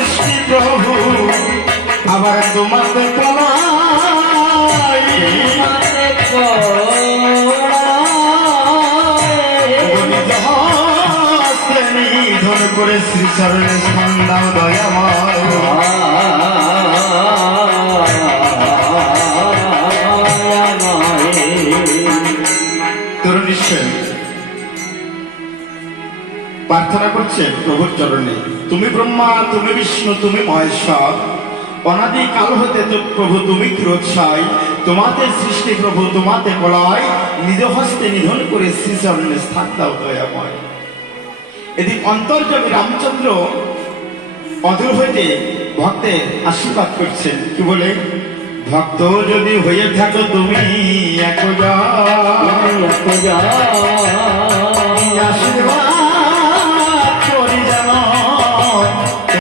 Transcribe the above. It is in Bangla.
সৃষ্টি প্রভু আবার তোমাতে পড়াই নিধন করে শ্রী চরণে স্থান দাও দয়াময়। তরুণীশ্বর প্রার্থনা করছেন প্রভুর চরণে, তুমি ব্রহ্মা, তুমি বিষ্ণু, তুমি মহেশ্বর, অনাদি কাল হতে তো প্রভু তুমি ক্ষীরোৎসাই, তোমাতে সৃষ্টি প্রভু তোমাতে প্রলয়, নিজ হস্তে নিধন করে শ্রী চরণে স্থান দাও দয়াময়। এদিক অন্তর্যামী রামচন্দ্র অদূর হইতে ভক্তের আশীর্বাদ করছেন, কি বলে, ভক্ত যদি হয়ে থাকো তুমি একজা আশীর্বাদ